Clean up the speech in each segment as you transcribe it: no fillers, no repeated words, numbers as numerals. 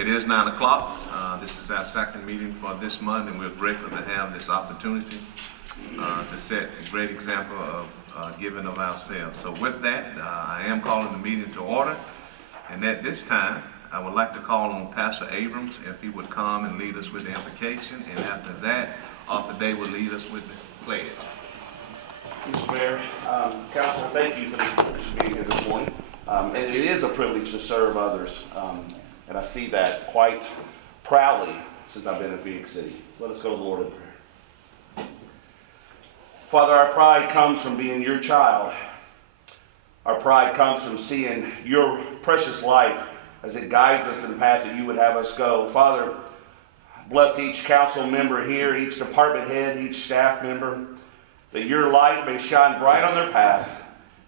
It is 9 o'clock. This is our second meeting for this month, and we're grateful to have this opportunity to set a great example of giving of ourselves. So with that, I am calling the meeting to order, and at this time, I would like to call on Pastor Abrams if he would come and lead us with the invocation, and after that, Arthur Day will lead us with the pledge. Mr. Mayor, Council, thank you for this privilege of being here this morning. And it is a privilege to serve others, and I see that quite proudly since I've been in Phenix City. Let us go to the Lord in prayer. Father, our pride comes from being your child. Our pride comes from seeing your precious light as it guides us in the path that you would have us go. Father, bless each council member here, each department head, each staff member, that your light may shine bright on their path,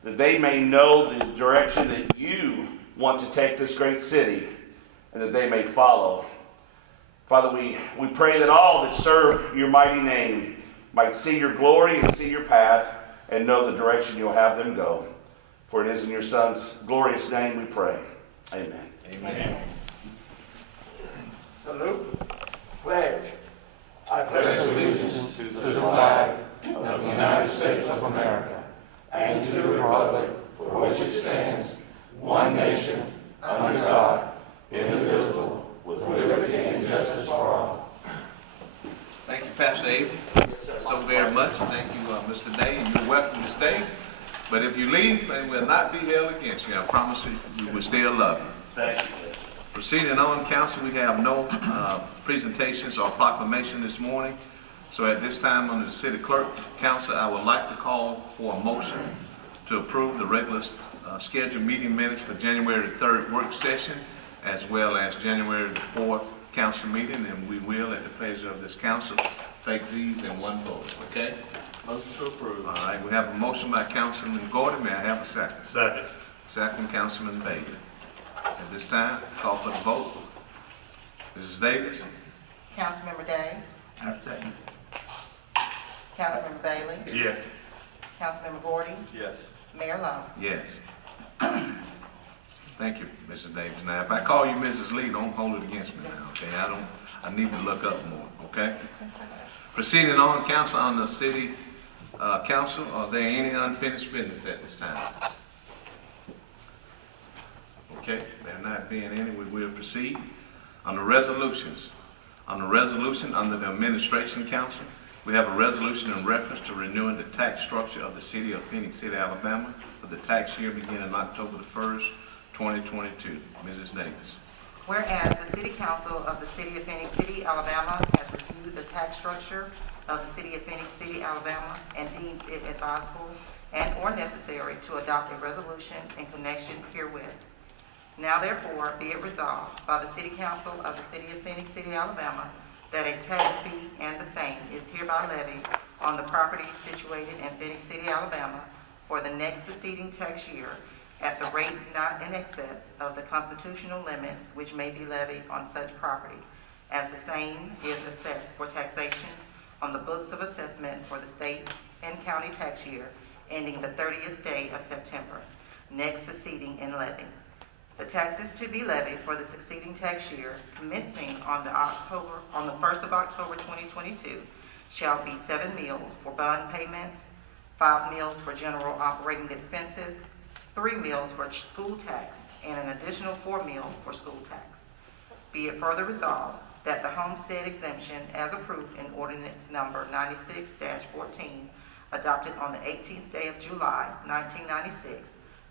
that they may know the direction that you want to take this great city, and that they may follow. Father, we pray that all that serve your mighty name might see your glory and see your path and know the direction you'll have them go. For it is in your Son's glorious name we pray. Amen. Amen. Salute. Pledge. I pledge allegiance to the flag of the United States of America and to the republic for which it stands, one nation, under God, indivisible, with liberty and justice for all. Thank you, Pastor Abe, so very much. Thank you, Mr. Day, and you're welcome to stay. But if you leave, they will not be held against you. I promise you, we will still love you. Thank you, sir. Proceeding on, Council, we have no presentations or proclamation this morning. So at this time, under the City Clerk, Council, I would like to call for a motion to approve the regular scheduled meeting minutes for January 3rd work session, as well as January 4th council meeting, and we will, at the pleasure of this council, take these in one vote, okay? Motion to approve. All right, we have a motion by Councilman Gordon. May I have a second? Second. Second, Councilman Bailey. At this time, call for the vote. Mrs. Davis? Councilmember Day, I second. Councilmember Bailey, Yes. Councilmember Gordy, Yes. Mayor Lo. Yes. Thank you, Mrs. Davis. Now, if I call you Mrs. Lee, don't hold it against me now, okay? I need to look up more, okay? Proceeding on, Council, on the City Council, are there any unfinished business at this time? Okay, there not being any, we will proceed. On the resolutions, under the Administration Council, we have a resolution in reference to renewing the tax structure of the City of Phenix City, Alabama, for the tax year beginning October the 1st, 2022. Mrs. Davis. Whereas the City Council of the City of Phenix City, Alabama has reviewed the tax structure of the City of Phenix City, Alabama, and deems it advisable and or necessary to adopt a resolution in connection herewith. Now therefore be it resolved by the City Council of the City of Phenix City, Alabama, that a tax fee and the same is hereby levied on the property situated in Phenix City, Alabama, for the next succeeding tax year at the rate not in excess of the constitutional limits which may be levied on such property, as the same is assessed for taxation on the books of assessment for the state and county tax year ending the 30th day of September, next succeeding in levy. The taxes to be levied for the succeeding tax year, commencing on the 1st of October 2022, shall be 7 meals for bond payments, 5 meals for general operating expenses, 3 meals for school tax, and an additional 4 meals for school tax. Be it further resolved that the homestead exemption, as approved in ordinance number 96-14, adopted on the 18th day of July, 1996,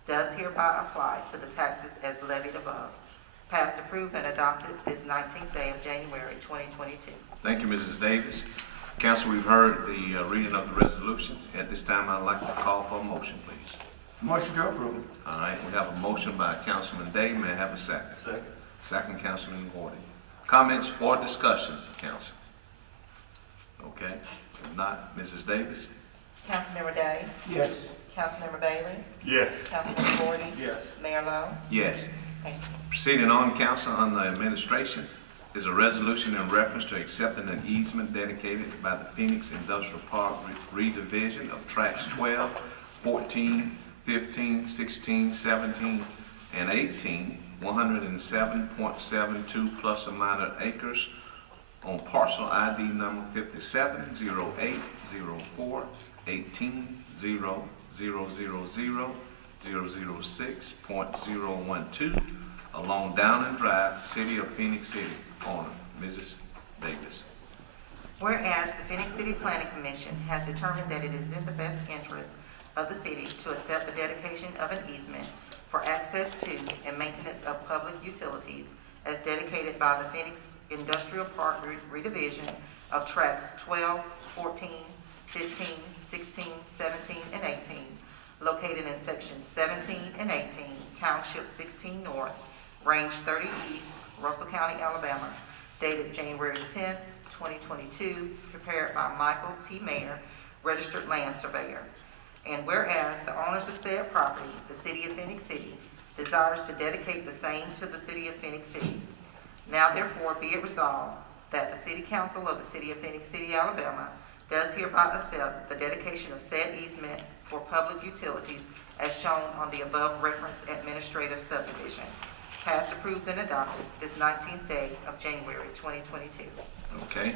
does hereby apply to the taxes as levied above. Passed, approved, and adopted this 19th day of January 2022. Thank you, Mrs. Davis. Council, we've heard the reading of the resolution. At this time, I'd like to call for a motion, please. Motion to approve. All right, we have a motion by Councilman Day. May I have a second? Second. Second, Councilman Gordon. Comments or discussion, Council? Okay, if not, Mrs. Davis? Councilmember Day, Yes. Councilmember Bailey, Yes. Councilmember Gordy, Yes. Mayor Lo. Yes. Thank you. Proceeding on, Council, on the administration is a resolution in reference to accepting an easement dedicated by the Phenix Industrial Park redivision of tracks 12, 14, 15, 16, 17, and 18 107.72 plus or minus acres on parcel ID number 57080418000006.012 along Downing Drive, City of Phoenix City. Owner, Mrs. Davis. Whereas the Phoenix City Planning Commission has determined that it is in the best interest of the city to accept the dedication of an easement for access to and maintenance of public utilities as dedicated by the Phoenix Industrial Park Redivision of tracts 12, 14, 15, 16, 17, and 18, located in sections 17 and 18, Township 16 North, Range 30 East, Russell County, Alabama, dated January 10, 2022, prepared by Michael T. Mayer, Registered Land Surveyor. And whereas the owners of said property, the City of Phoenix City, desires to dedicate the same to the City of Phoenix City. Now therefore be it resolved that the City Council of the City of Phoenix City, Alabama, does hereby accept the dedication of said easement for public utilities as shown on the above referenced administrative subdivision, passed, approved, and adopted this 19th day of January 2022. Okay.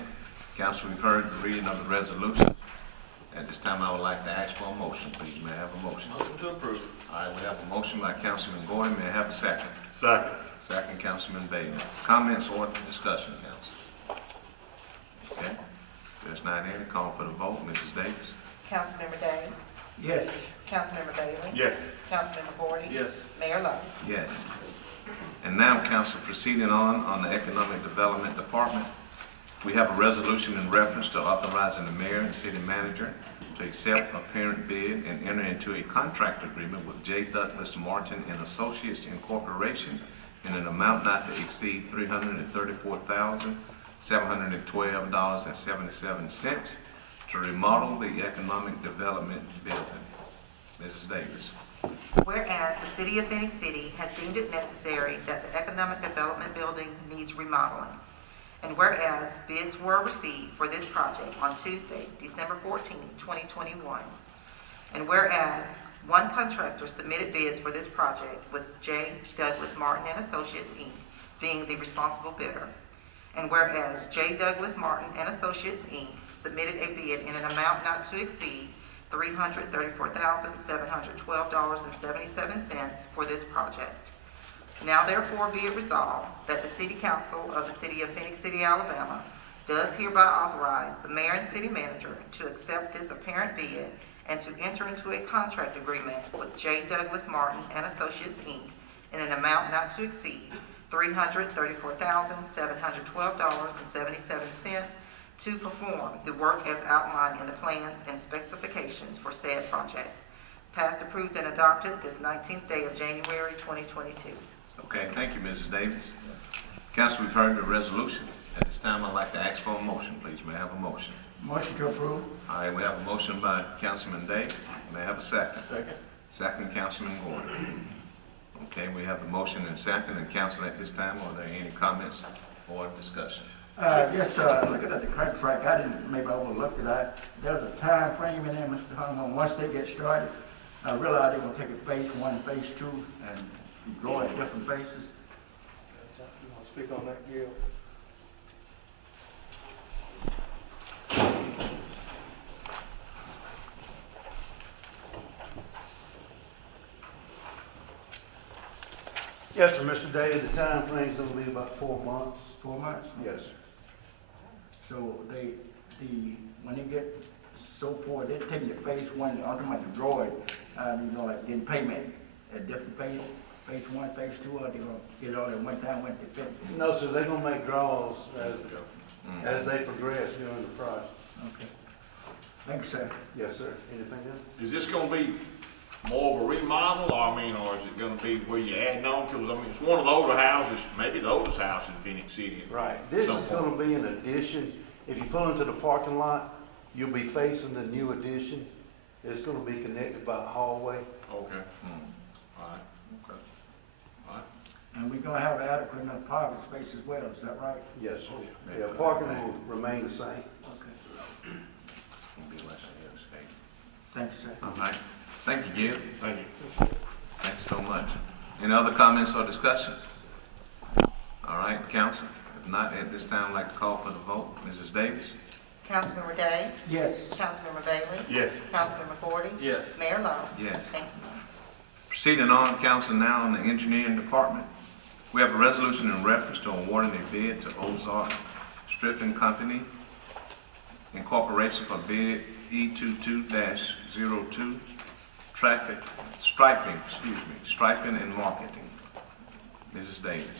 Council, we've heard the reading of the resolution. At this time, I would like to ask for a motion, please. May I have a motion? Motion to approve. All right, we have a motion by Councilman Gordon. May I have a second? Second. Second, Councilman Bailey. Comments or discussion, council? Okay. There's not any. Call for the vote. Mrs. Davis? Councilmember Day? Yes. Councilmember Bailey? Yes. Councilmember Gordon? Yes. Mayor Lo? Yes. And now, council, proceeding on the Economic Development Department, we have a resolution in reference to authorizing the mayor and city manager to accept a parent bid and enter into a contract agreement with J. Douglas Martin and Associates Incorporation in an amount not to exceed $334,712.77 to remodel the Economic Development Building. Mrs. Davis. Whereas the City of Phoenix City has deemed it necessary that the Economic Development Building needs remodeling. And whereas bids were received for this project on Tuesday, December 14, 2021. And whereas one contractor submitted bids for this project with J. Douglas Martin and Associates, Inc. being the responsible bidder. And whereas J. Douglas Martin and Associates, Inc. submitted a bid in an amount not to exceed $334,712.77 for this project. Now therefore be it resolved that the City Council of the City of Phoenix City, Alabama, does hereby authorize the mayor and city manager to accept this apparent bid and to enter into a contract agreement with J. Douglas Martin and Associates, Inc. in an amount not to exceed $334,712.77 to perform the work as outlined in the plans and specifications for said project. Passed, approved, and adopted this 19th day of January 2022. Okay, thank you, Mrs. Davis. Council, we've heard the resolution. At this time, I'd like to ask for a motion, please. May I have a motion? Motion to approve. All right, we have a motion by Councilman Day. May I have a second? Second. Second, Councilman Gordon. Okay, we have a motion and second, and council at this time, are there any comments or discussion? Yes, looking at the contract, I didn't, maybe I overlooked it. There's a time frame in there, Mr. Hungman, once they get started. I realize they're gonna take it phase one, phase two, and go at different phases. You want to speak on that, Gil? Yes, sir, Mr. Day, the time frame's gonna be about 4 months. 4 months? Yes, sir. So when they get so forward, they're taking the phase one, I'm talking about the drawing, like getting payment at different phases, phase one, phase two, or they gonna get it all at one time, when they fit? No, sir, they're gonna make draws as they progress during the process. Okay. Thank you, sir. Yes, sir. Anything else? Is this gonna be more of a remodel, or is it gonna be where you add on? Cause it's one of the older houses, maybe the oldest house in Phoenix City. Right. This is gonna be an addition. If you pull into the parking lot, you'll be facing the new addition. It's gonna be connected by a hallway. Okay. Alright, okay. Alright. And we're gonna have adequate enough parking space as well, is that right? Yes, sir. Yeah, parking will remain the same. Okay. Won't be less than this, okay? Thank you, sir. All right. Thank you, Gil. Thank you. Thanks so much. Any other comments or discussion? All right, council. If not, at this time, I'd like to call for the vote. Mrs. Davis? Councilmember Day? Yes. Councilmember Bailey? Yes. Councilmember Gordy? Yes. Mayor Lo? Yes. Thank you. Proceeding on, council, now on the engineering department. We have a resolution in reference to awarding a bid to Ozark Stripping Company Incorporation for bid E22-02, striping and marketing. Mrs. Davis.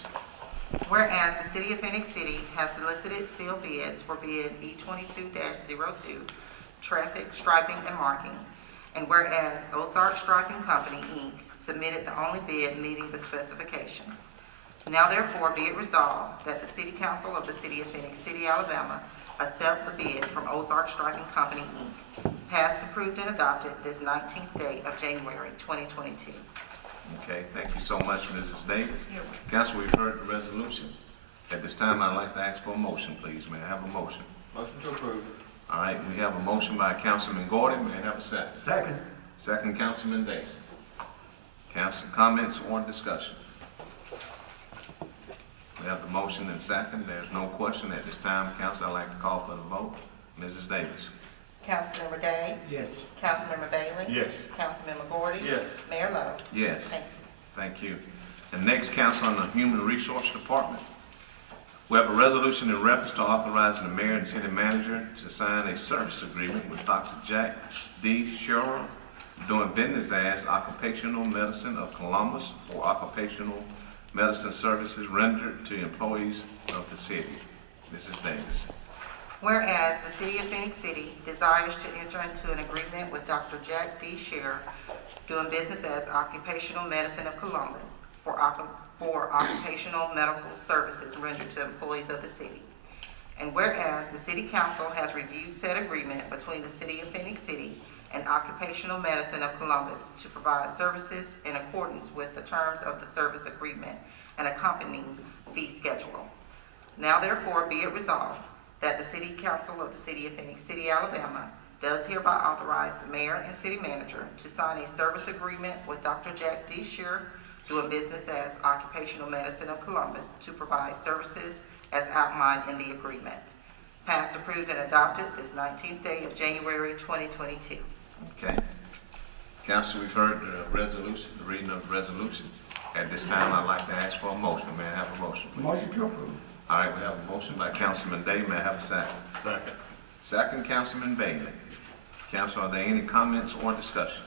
Whereas the City of Phoenix City has solicited sealed bids for bid E22-02, traffic striping and marking, and whereas Ozark Striping Company, Inc. submitted the only bid meeting the specifications. Now therefore be it resolved that the City Council of the City of Phoenix City, Alabama, accept the bid from Ozark Striping Company, Inc., passed, approved, and adopted this 19th day of January 2022. Okay, thank you so much, Mrs. Davis. You're welcome. Council, we've heard the resolution. At this time, I'd like to ask for a motion, please. May I have a motion? Motion to approve. All right, we have a motion by Councilman Gordon. May I have a second? Second. Second, Councilman Day. Council comments or discussion? We have the motion and second. There's no question. At this time, council, I'd like to call for the vote. Mrs. Davis. Councilmember Day? Yes. Councilmember Bailey? Yes. Councilmember Gordy? Yes. Mayor Lo? Yes. Thank you. Thank you. The next, council, on the Human Resource Department. We have a resolution in reference to authorizing the mayor and city manager to sign a service agreement with Dr. Jack D. Sherrill, doing business as Occupational Medicine of Columbus for occupational medicine services rendered to employees of the city. Mrs. Davis. Whereas the City of Phoenix City desires to enter into an agreement with Dr. Jack D. Sherrill, doing business as Occupational Medicine of Columbus for occupational medical services rendered to employees of the city. And whereas the City Council has reviewed said agreement between the City of Phoenix City and Occupational Medicine of Columbus to provide services in accordance with the terms of the service agreement and accompanying fee schedule. Now therefore be it resolved that the City Council of the City of Phoenix City, Alabama, does hereby authorize the mayor and city manager to sign a service agreement with Dr. Jack D. Sherrill, doing business as Occupational Medicine of Columbus, to provide services as outlined in the agreement. Passed, approved, and adopted this 19th day of January 2022. Okay. Council, we've heard the resolution, the reading of the resolution. At this time, I'd like to ask for a motion. May I have a motion, please? Motion to approve. All right, we have a motion by Councilman Day. May I have a second? Second. Second, Councilman Bailey. Council, are there any comments or discussion?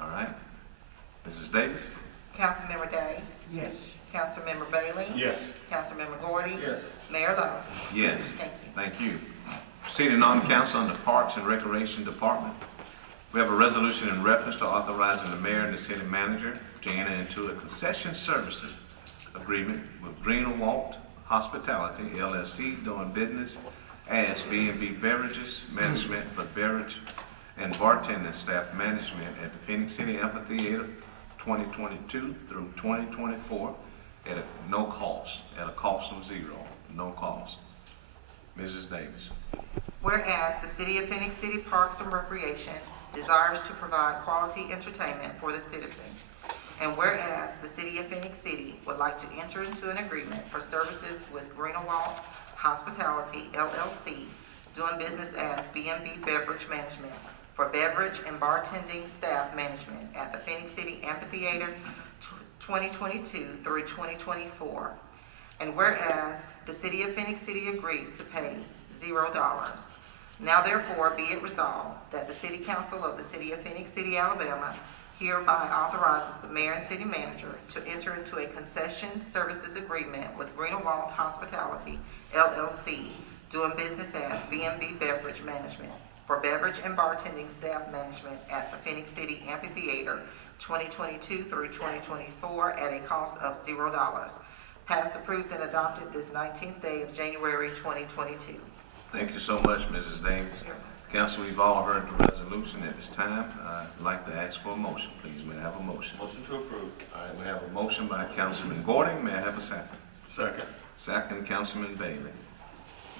All right. Mrs. Davis? Councilmember Day? Yes. Councilmember Bailey? Yes. Councilmember Gordy? Yes. Mayor Lo? Yes. Thank you. Thank you. Proceeding on, council, on the Parks and Recreation Department. We have a resolution in reference to authorizing the mayor and the city manager to enter into a concession services agreement with Greenwald Hospitality, LLC, doing business as B&B Beverages Management for beverage and bartending staff management at the Phoenix City Amphitheater 2022 through 2024 at a cost of zero, no cost. Mrs. Davis. Whereas the City of Phoenix City Parks and Recreation desires to provide quality entertainment for the citizens, and whereas the City of Phoenix City would like to enter into an agreement for services with Greenwald Hospitality, LLC, doing business as B&B Beverage Management for beverage and bartending staff management at the Phoenix City Amphitheater 2022 through 2024. And whereas the City of Phoenix City agrees to pay $0. Now therefore be it resolved that the City Council of the City of Phoenix City, Alabama, hereby authorizes the mayor and city manager to enter into a concession services agreement with Greenwald Hospitality, LLC, doing business as B&B Beverage Management for beverage and bartending staff management at the Phoenix City Amphitheater 2022 through 2024 at a cost of $0. Passed, approved, and adopted this 19th day of January 2022. Thank you so much, Mrs. Davis. Council, we've all heard the resolution. At this time, I'd like to ask for a motion, please. May I have a motion? Motion to approve. All right, we have a motion by Councilman Gordon. May I have a second? Second. Second, Councilman Bailey.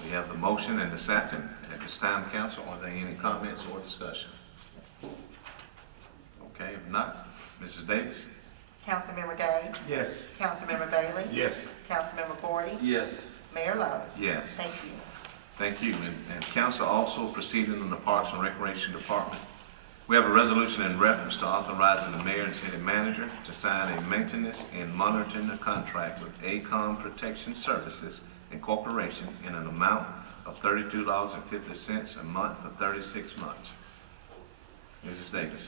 We have the motion and the second. At this time, council, are there any comments or discussion? Okay, if not, Mrs. Davis? Councilmember Day? Yes. Councilmember Bailey? Yes. Councilmember Gordy? Yes. Mayor Lo? Yes. Thank you. Thank you. And council also proceeding in the Parks and Recreation Department. We have a resolution in reference to authorizing the mayor and city manager to sign a maintenance and monitoring contract with ACOM Protection Services Incorporation in an amount of $32.50 a month for 36 months. Mrs. Davis.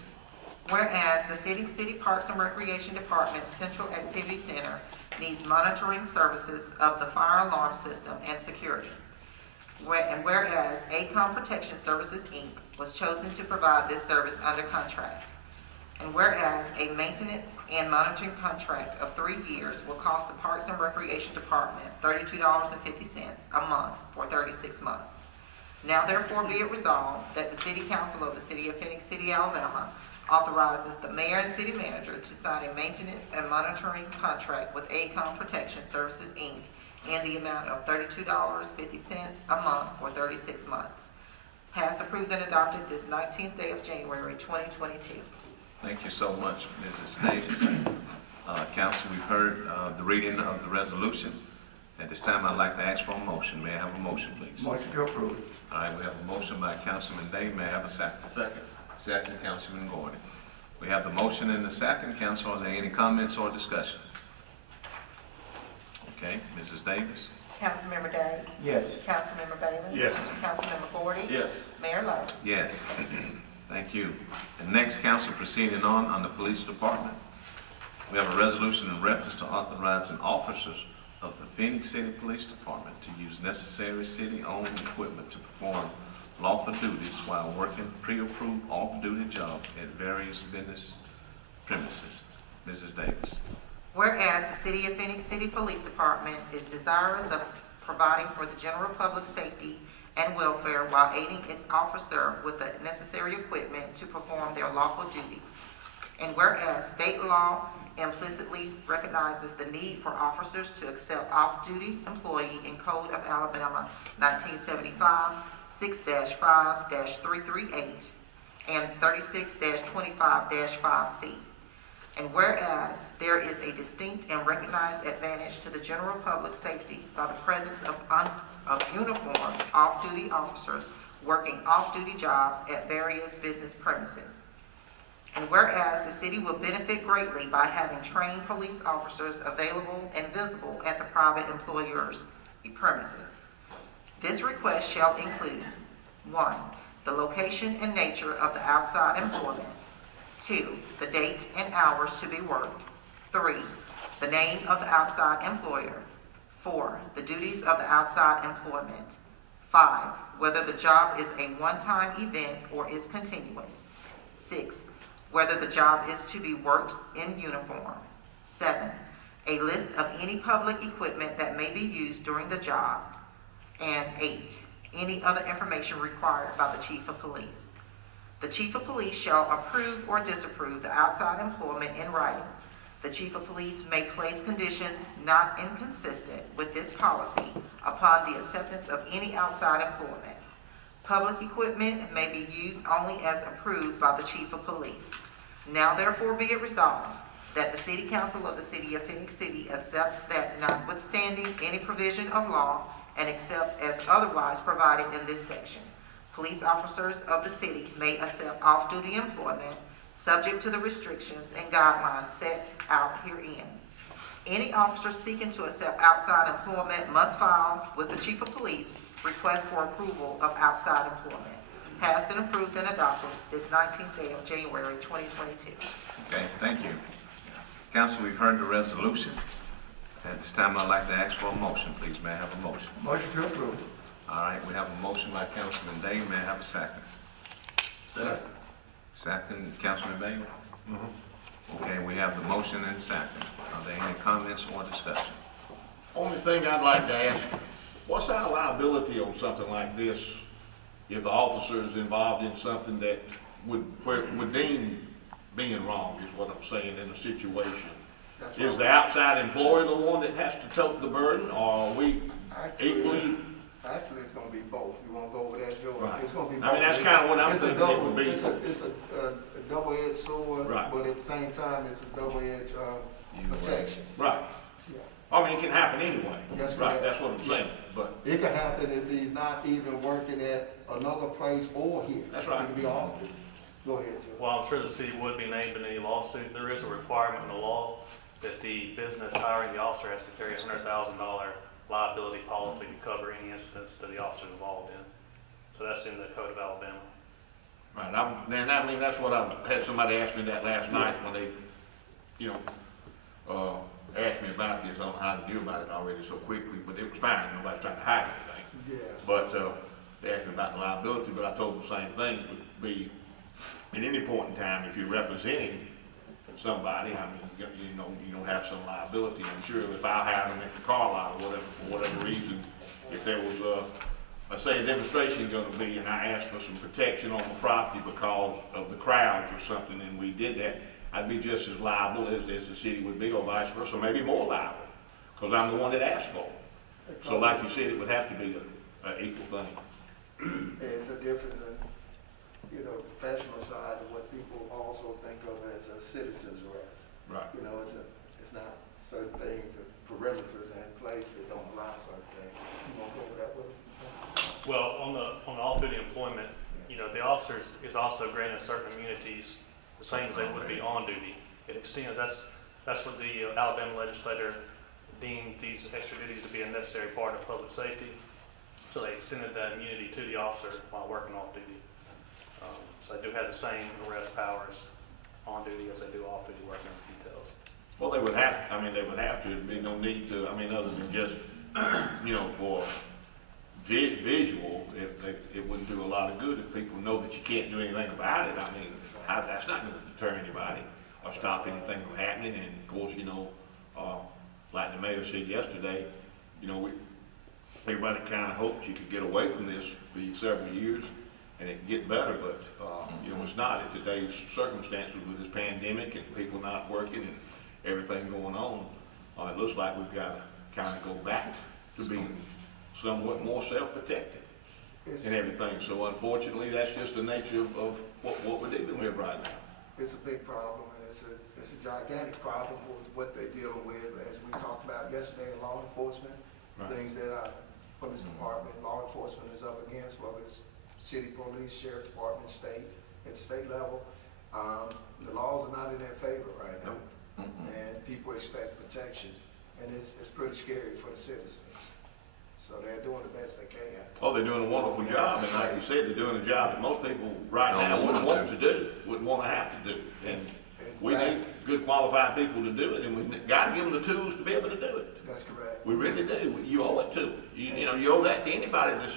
Whereas the Phenix City Parks and Recreation Department Central Activity Center needs monitoring services of the fire alarm system and security. And whereas ACOM Protection Services, Inc. was chosen to provide this service under contract. And whereas a maintenance and monitoring contract of 3 years will cost the Parks and Recreation Department $32.50 a month for 36 months. Now therefore be it resolved that the City Council of the City of Phenix City, Alabama authorizes the mayor and city manager to sign a maintenance and monitoring contract with ACOM Protection Services, Inc. in the amount of $32.50 a month for 36 months. Passed, approved, and adopted this 19th day of January 2022. Thank you so much, Mrs. Davis. Council, we've heard the reading of the resolution. At this time, I'd like to ask for a motion. May I have a motion, please? Motion to approve. All right, we have a motion by Councilman Day. May I have a second? Second. Second, Councilman Gordon. We have the motion and the second. Council, are there any comments or discussion? Okay, Mrs. Davis? Councilmember Day? Yes. Councilmember Bailey? Yes. Councilmember Gordy? Yes. Mayor Lo? Yes. Thank you. And next, council proceeding on the police department. We have a resolution in reference to authorizing officers of the Phoenix City Police Department to use necessary city-owned equipment to perform lawful duties while working pre-approved off-duty jobs at various business premises. Mrs. Davis. Whereas the City of Phoenix City Police Department is desirous of providing for the general public safety and welfare while aiding its officer with the necessary equipment to perform their lawful duties. And whereas state law implicitly recognizes the need for officers to accept off-duty employee in Code of Alabama 1975 6-5-338 and 36-25-5C. And whereas there is a distinct and recognized advantage to the general public safety by the presence of uniformed off-duty officers working off-duty jobs at various business premises. And whereas the city will benefit greatly by having trained police officers available and visible at the private employers' premises. This request shall include 1. The location and nature of the outside employment. 2. The date and hours to be worked. 3. The name of the outside employer. 4. The duties of the outside employment. 5. Whether the job is a one-time event or is continuous. 6. Whether the job is to be worked in uniform. 7. A list of any public equipment that may be used during the job. And 8. Any other information required by the Chief of Police. The Chief of Police shall approve or disapprove the outside employment in writing. The Chief of Police may place conditions not inconsistent with this policy upon the acceptance of any outside employment. Public equipment may be used only as approved by the Chief of Police. Now therefore be it resolved that the City Council of the City of Phoenix City accepts that notwithstanding any provision of law and except as otherwise provided in this section, police officers of the city may accept off-duty employment subject to the restrictions and guidelines set out herein. Any officer seeking to accept outside employment must file with the Chief of Police request for approval of outside employment. Passed and approved and adopted this 19th day of January 2022. Okay, thank you. Council, we've heard the resolution. At this time, I'd like to ask for a motion, please. May I have a motion? Motion to approve. All right, we have a motion by Councilman Day. May I have a second? Second. Second, Councilman Bailey? Okay, we have the motion and second. Are there any comments or discussion? Only thing I'd like to ask, what's our liability on something like this if the officer is involved in something that would deem being wrong, is what I'm saying in a situation? Is the outside employer the one that has to tote the burden, or are we equally? Actually, it's gonna be both. You wanna go over that, Joe? Right. It's gonna be both. I mean, that's kind of what I'm It's a thinking it would be. It's a double-edged sword, Right. but at the same time, it's a double-edged protection. Right. Yeah. I mean, it can happen anyway. Yes, Right, correct. that's what I'm saying, but, It could happen if he's not even working at another place or here. That's right. It could be all of it. Go ahead, Joe. While I'm sure the city would be named in any lawsuit, there is a requirement in the law that the business hiring the officer has to carry a $100,000 liability policy to cover any incidents that the officer is involved in. So that's in the Code of Alabama. right, I mean, that's what I had somebody ask me that last night when they, you know, asked me about this. I don't know how to do about it already so quickly, but it was fine. Nobody's trying to hide anything. Yeah. But, they asked me about the liability, but I told them the same thing would be, at any point in time, if you're representing somebody, I mean, you know, you don't have some liability. I'm sure if I hired them at the car lot or whatever, for whatever reason, if there was, let's say a demonstration gonna be, and I asked for some protection on the property because of the crowds or something, and we did that, I'd be just as liable as the city would be, or vice versa, or maybe more liable, because I'm the one that asked for it. So like you said, it would have to be an equal thing. It's a difference in, you know, professional side of what people also think of as a citizen's arrest. Right. You know, it's not certain things, perimeters in place that don't allow certain things. You want to go over that with us? Well, on the off-duty employment, you know, the officers is also granted certain immunities, the same as they would be on duty. It extends, that's what the Alabama legislature deemed these extra duties to be a necessary part of public safety. So they extended that immunity to the officer while working off duty. So they do have the same arrest powers on duty as they do off duty working on details. Well, they would have, I mean, they would have to, there'd be no need to, I mean, other than just, you know, for visual, it wouldn't do a lot of good if people know that you can't do anything about it. I mean, that's not gonna deter anybody or stop anything from happening. And of course, you know, like the mayor said yesterday, you know, everybody kinda hoped you could get away from this for several years and it can get better, but, you know, it's not in today's circumstances with this pandemic and people not working and everything going on. It looks like we've gotta kinda go back to being somewhat more self-protected and everything. So unfortunately, that's just the nature of what we're dealing with right now. It's a big problem, and it's a gigantic problem with what they're dealing with, as we talked about yesterday in law enforcement, Right. things that our police department, law enforcement is up against, whether it's city police, sheriff department, state, at the state level. The laws are not in their favor right now, and people expect protection, and it's pretty scary for the citizens. So they're doing the best they can. Oh, they're doing a wonderful job, and like you said, they're doing a job that most people right now wouldn't want to do, wouldn't want to have to do. And we need good qualified people to do it, and we got to give them the tools to be able to do it. That's correct. We really do. You owe it to them. You know, you owe that to anybody that's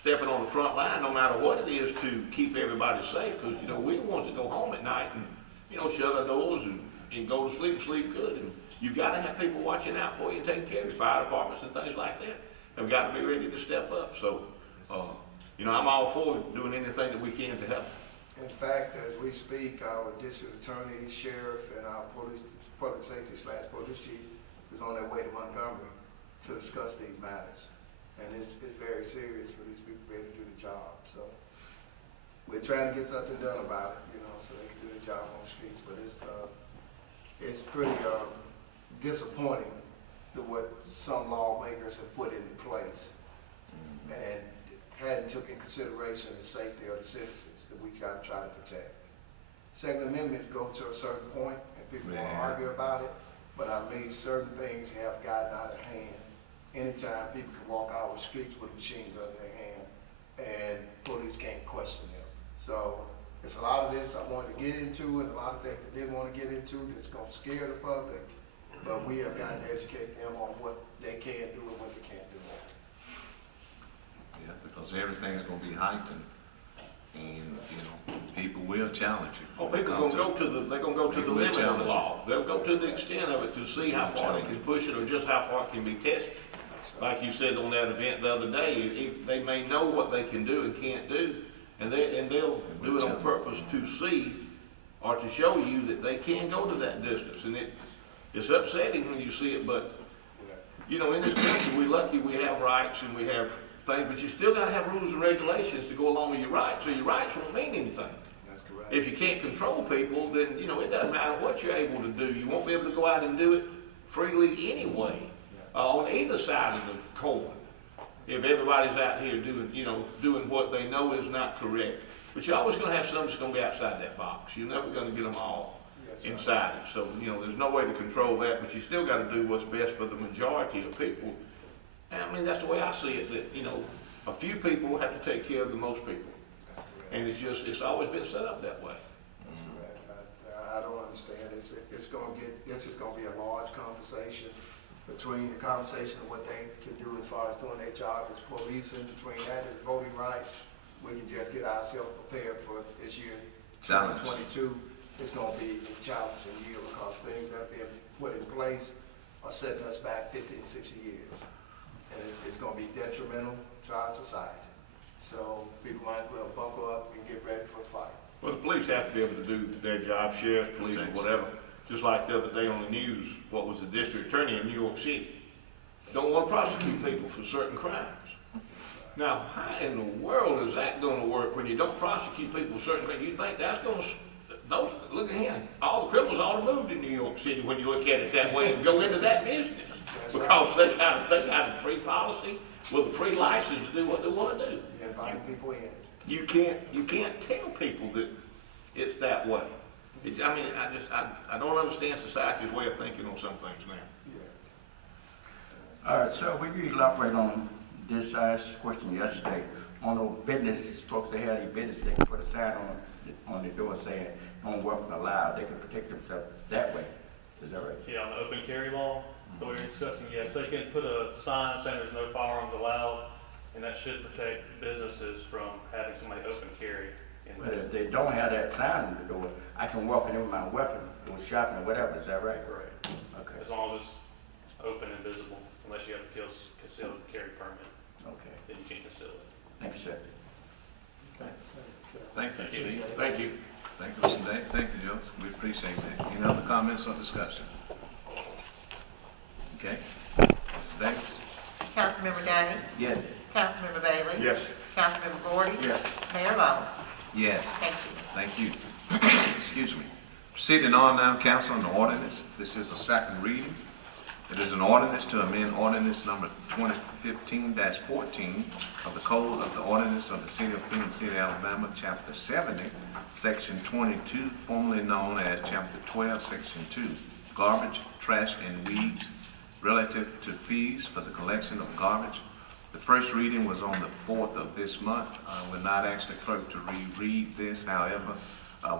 stepping on the front line, no matter what it is, to keep everybody safe. Because, you know, we're the ones that go home at night and, you know, shut our doors and go to sleep and sleep good. And you've got to have people watching out for you and taking care of your fire departments and things like that. Have got to be ready to step up. So, you know, I'm all for doing anything that we can to help. In fact, as we speak, our district attorney, sheriff, and our public safety / police chief is on their way to Montgomery to discuss these matters. And it's very serious for these people to be able to do the job. So we're trying to get something done about it, you know, so they can do the job on the streets. But it's pretty disappointing to what some lawmakers have put into place and hadn't took in consideration the safety of the citizens that we gotta try to protect. Second Amendment go to a certain point and people want to argue about it, but I believe certain things have gotten out of hand. Anytime people can walk out the streets with machine guns in their hand and police can't question them. So it's a lot of this I wanted to get into and a lot of things I didn't want to get into that's gonna scare the public. But we have got to educate them on what they can do and what they can't do now. Yeah, because everything's gonna be heightened, and, you know, people will challenge you. Oh, people are gonna go to they're gonna go to the People will limit of the challenge law. They'll go to the extent of it to see how far they can push it or just how far it can be tested. Like you said on that event the other day, they may know what they can do and can't do, and they'll do it on purpose to see or to show you that they can go to that distance. And it's upsetting when you see it, but, you know, in this country, we're lucky we have rights and we have things, but you still gotta have rules and regulations to go along with your rights, so your rights won't mean anything. That's correct. If you can't control people, then, you know, it doesn't matter what you're able to do. You won't be able to go out and do it freely anyway, on either side of the coin. If everybody's out here doing, you know, doing what they know is not correct. But you're always gonna have some that's gonna be outside that box. You're never gonna get them all inside it. So, you know, there's no way to control that, but you still gotta do what's best for the majority of people. And I mean, that's the way I see it, that, you know, a few people have to take care of the most people. And it's always been set up that way. That's correct. I don't understand. This is gonna be a large conversation between the conversation of what they can do as far as doing their job as policing, between that and voting rights. We can just get ourselves prepared for this year, Challenge. 2022. It's gonna be a challenging year because things that have been put in place are setting us back 50 and 60 years. And it's gonna be detrimental to our society. So people might as well buckle up and get ready for the fight. Well, the police have to be able to do their job, sheriff's, police, or whatever. Just like the other day on the news, what was the district attorney in New York City? Don't want to prosecute people for certain crimes. Now, how in the world is that going to work when you don't prosecute people for certain crimes? You think that's going to, look at him, all the criminals ought to move to New York City when you look at it that way and go into that business. Because they got a free policy with a free license to do what they want to do. Inviting people in. You can't tell people that it's that way. I don't understand society's way of thinking on some things now. Yeah. All right, so we can elaborate on this. I asked this question yesterday. On those businesses, folks that have a business, they can put a sign on the door saying, "No weapon allowed." They can protect themselves that way. Is that right? Yeah, on the open carry law that we were discussing, yes, they can put a sign saying there's no firearms allowed, and that should protect businesses from having somebody open carry. But if they don't have that sign on the door, I can walk in with my weapon, go shopping or whatever. Is that right? Correct. Okay. As long as it's open and visible, unless you have a concealed carry permit, Okay. then you can conceal it. Thank you, sir. Thank you. Thank you. Thank you, Mr. Day. Thank you, Joseph. We appreciate that. Any other comments or discussion? Okay. Mrs. Davis? Councilmember Day? Yes. Councilmember Bailey? Yes. Councilmember Gordy? Yes. Mayor Lo? Yes. Thank you. Thank you. Excuse me. Proceeding on now, council, on the ordinance. This is a second reading. It is an ordinance to amend ordinance number 2015-14 of the Code of the Ordinance of the City of Phenix City, Alabama, Chapter 70, Section 22, formerly known as Chapter 12, Section 2, Garbage, Trash, and Weeds, relative to fees for the collection of garbage. The first reading was on the 4th of this month. We're not asking the clerk to reread this. However,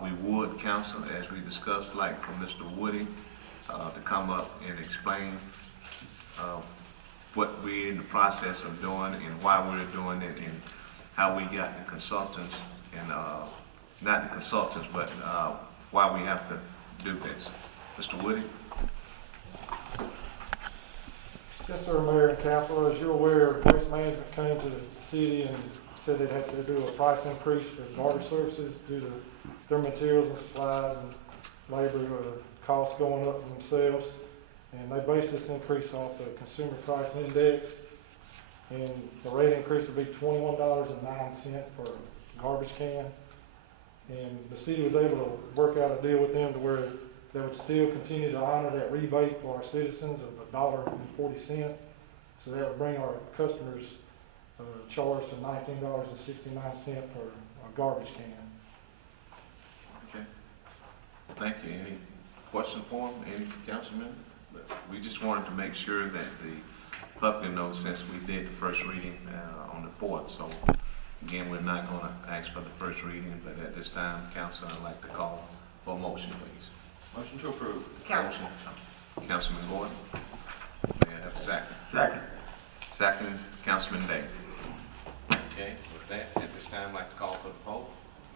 we would, council, as we discussed, like from Mr. Woody, to come up and explain what we're in the process of doing and why we're doing it and how we got the consultants and not the consultants, but why we have to do this. Mr. Woody? Yes, sir, Mayor and Council. As you're aware, Waste Management came to the city and said they'd have to do a price increase for garbage services due to their materials and supplies and labor costs going up themselves. And they based this increase off the Consumer Price Index. And the rate increase would be $21.09 per garbage can. And the city was able to work out a deal with them to where they would still continue to honor that rebate for our citizens of $1.40. So that would bring our customers' charge to $19.69 for a garbage can. Okay. Thank you. Any question for him? Any councilman? We just wanted to make sure that the public knows since we did the first reading on the 4th. So again, we're not going to ask for the first reading, but at this time, council, I'd like to call for a motion, please. Motion to approve. Motion. Councilman Gordon. May I have a second? Second. Second, Councilman Day. Okay, with that, at this time, I'd like to call for the vote.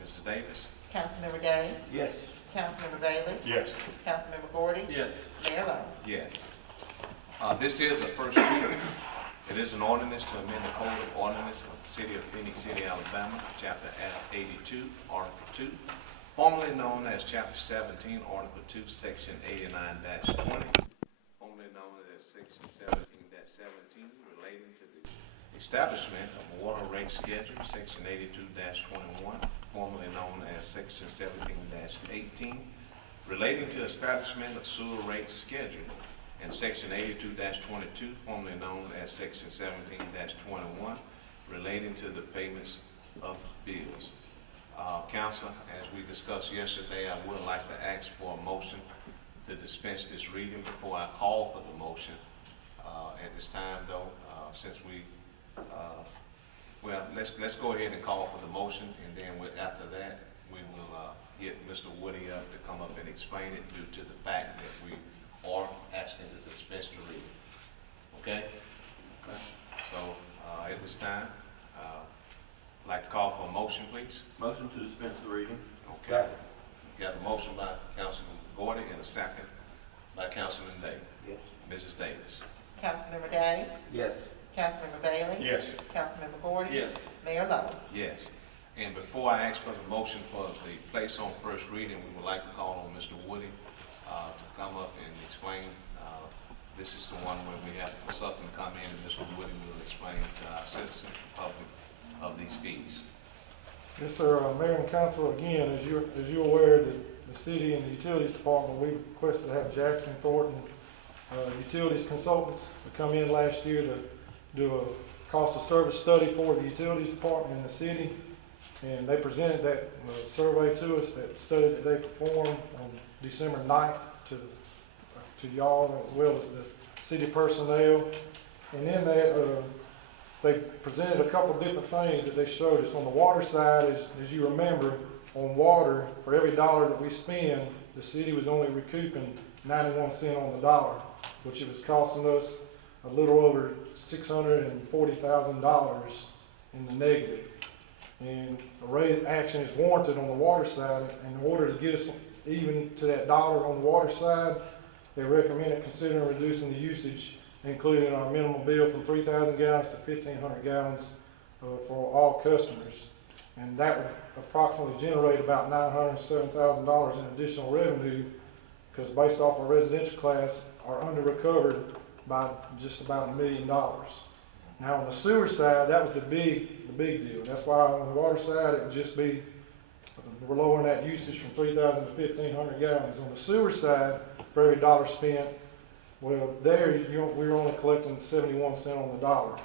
Mrs. Davis? Councilmember Day? Yes. Councilmember Bailey? Yes. Councilmember Gordy? Yes. Mayor Lo? Yes. This is a first reading. It is an ordinance to amend the Code of Ordinance of the City of Phenix City, Alabama, Chapter 82, Article 2, formerly known as Chapter 17, Article 2, Section 89-20, formerly known as Section 17-17, relating to the establishment of water rate schedule, section 82-21, formerly known as section 17-18, relating to establishment of sewer rate schedule, and section 82-22, formerly known as section 17-21, relating to the payments of bills. Council, as we discussed yesterday, I would like to ask for a motion to dispense this reading before I call for the motion. At this time, though, since we, well, let's go ahead and call for the motion, and then after that, we will get Mr. Woody up to come up and explain it due to the fact that we are asking to dispense the reading. Okay? So, at this time, I'd like to call for a motion, please. Motion to dispense the reading. Okay. Got a motion by Councilman Gordy and a second by Councilman Day. Yes. Mrs. Davis. Councilmember Day? Yes. Councilmember Bailey? Yes. Councilmember Gordon? Yes. Mayor Lo? Yes. And before I ask for the motion for the place on first reading, we would like to call on Mr. Woody to come up and explain. This is the one where we have the consultant come in, and Mr. Woody will explain to our citizens and public of these fees. Yes, sir. Mayor and council, again, as you're aware, the city and the utilities department, we requested to have Jackson Thornton utilities consultants to come in last year to do a cost of service study for the utilities department in the city. And they presented that survey to us, that study that they performed on December 9th to y'all, as well as the city personnel. And in that, they presented a couple of different things that they showed us. On the water side, as you remember, on water, for every dollar that we spend, the city was only recouping 91 cents on the dollar, which it was costing us a little over $640,000 in the negative. And a rate action is warranted on the water side. In order to get us even to that dollar on the water side, they recommended considering reducing the usage, including our minimum bill from 3,000 gallons to 1,500 gallons for all customers. And that would approximately generate about $907,000 in additional revenue, because based off our residential class, are under recovered by just about $1 million. Now on the sewer side, that was the big deal. That's why on the water side, it would just be, we're lowering that usage from 3,000 to 1,500 gallons. On the sewer side, for every dollar spent, well, there we were only collecting 71 cents on the dollar.